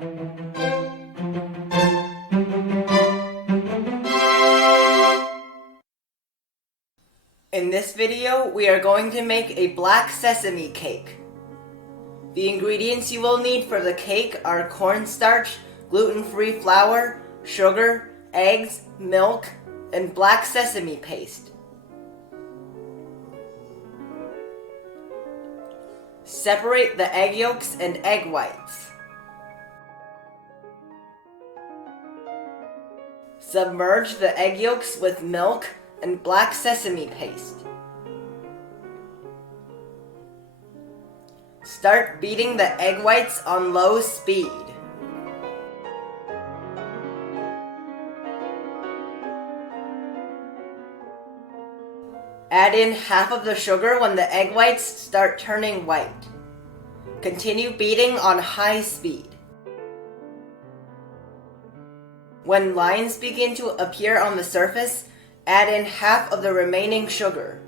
In this video, we are going to make a black sesame cake. The ingredients you will need for the cake are cornstarch, gluten-free flour, sugar, eggs, milk, and black sesame paste. Separate the egg yolks and egg whites. Submerge the egg yolks with milk and black sesame paste. Start beating the egg whites on low speed. Add in half of the sugar when the egg whites start turning white. Continue beating on high speed. When lines begin to appear on the surface, add in half of the remaining sugar.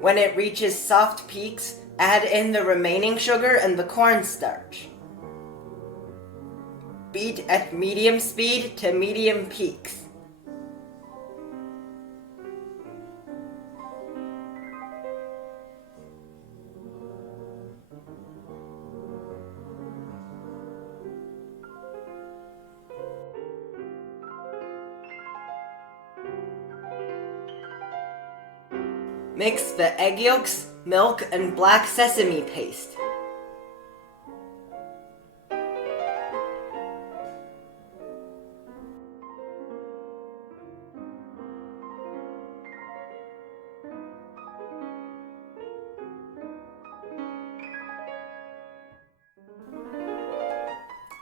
When it reaches soft peaks, add in the remaining sugar and the cornstarch. Beat at medium speed to medium peaks. Mix the egg yolks, milk, and black sesame paste.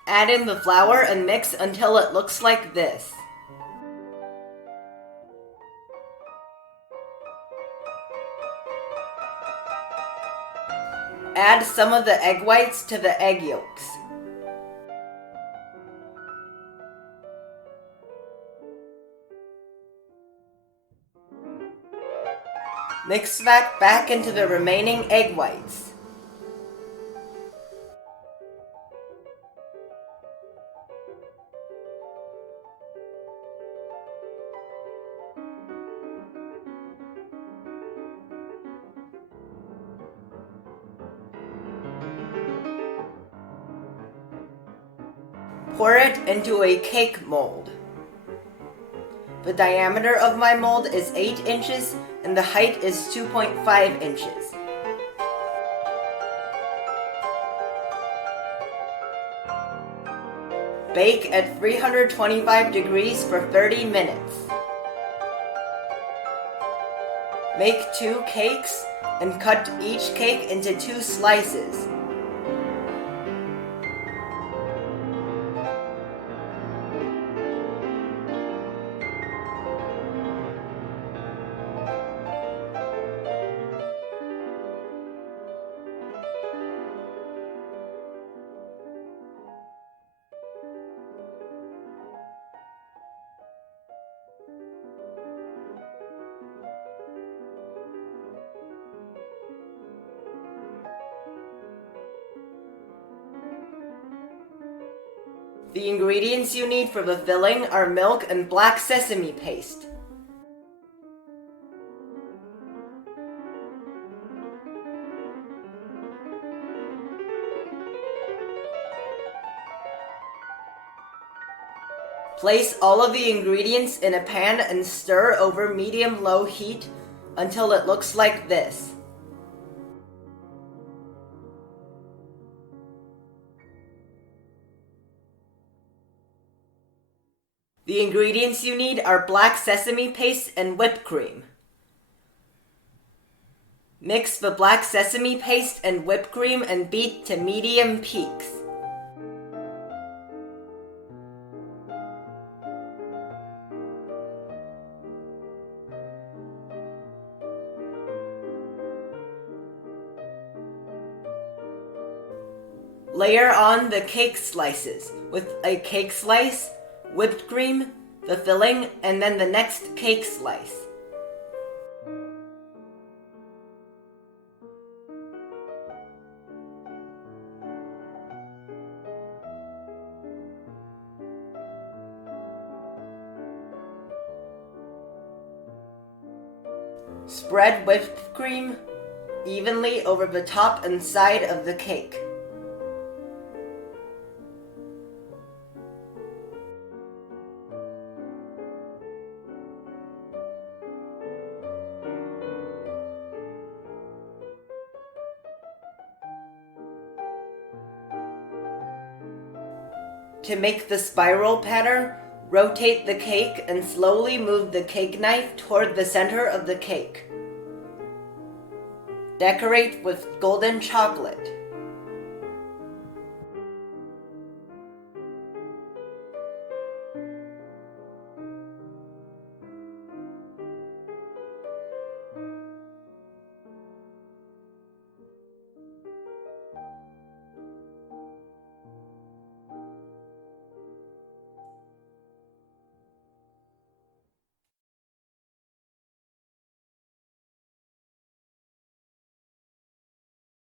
Add in the flour and mix until it looks like this. Add some of the egg whites to the egg yolks. Mix that back into the remaining egg whites. Pour it into a cake mold. The diameter of my mold is 8 inches and the height is 2.5 inches. Bake at 325 degrees for 30 minutes. Make 2 cakes and cut each cake into 2 slices. The ingredients you need for the filling are milk and black sesame paste. Place all of the ingredients in a pan and stir over medium-low heat until it looks like this. The ingredients you need are black sesame paste and whipped cream. Mix the black sesame paste and whipped cream and beat to medium peaks. Layer on the cake slices with a cake slice, whipped cream, the filling, and then the next cake slice. Spread whipped cream evenly over the top and side of the cake. To make the spiral pattern, rotate the cake and slowly move the cake knife toward the center of the cake. Decorate with golden chocolate.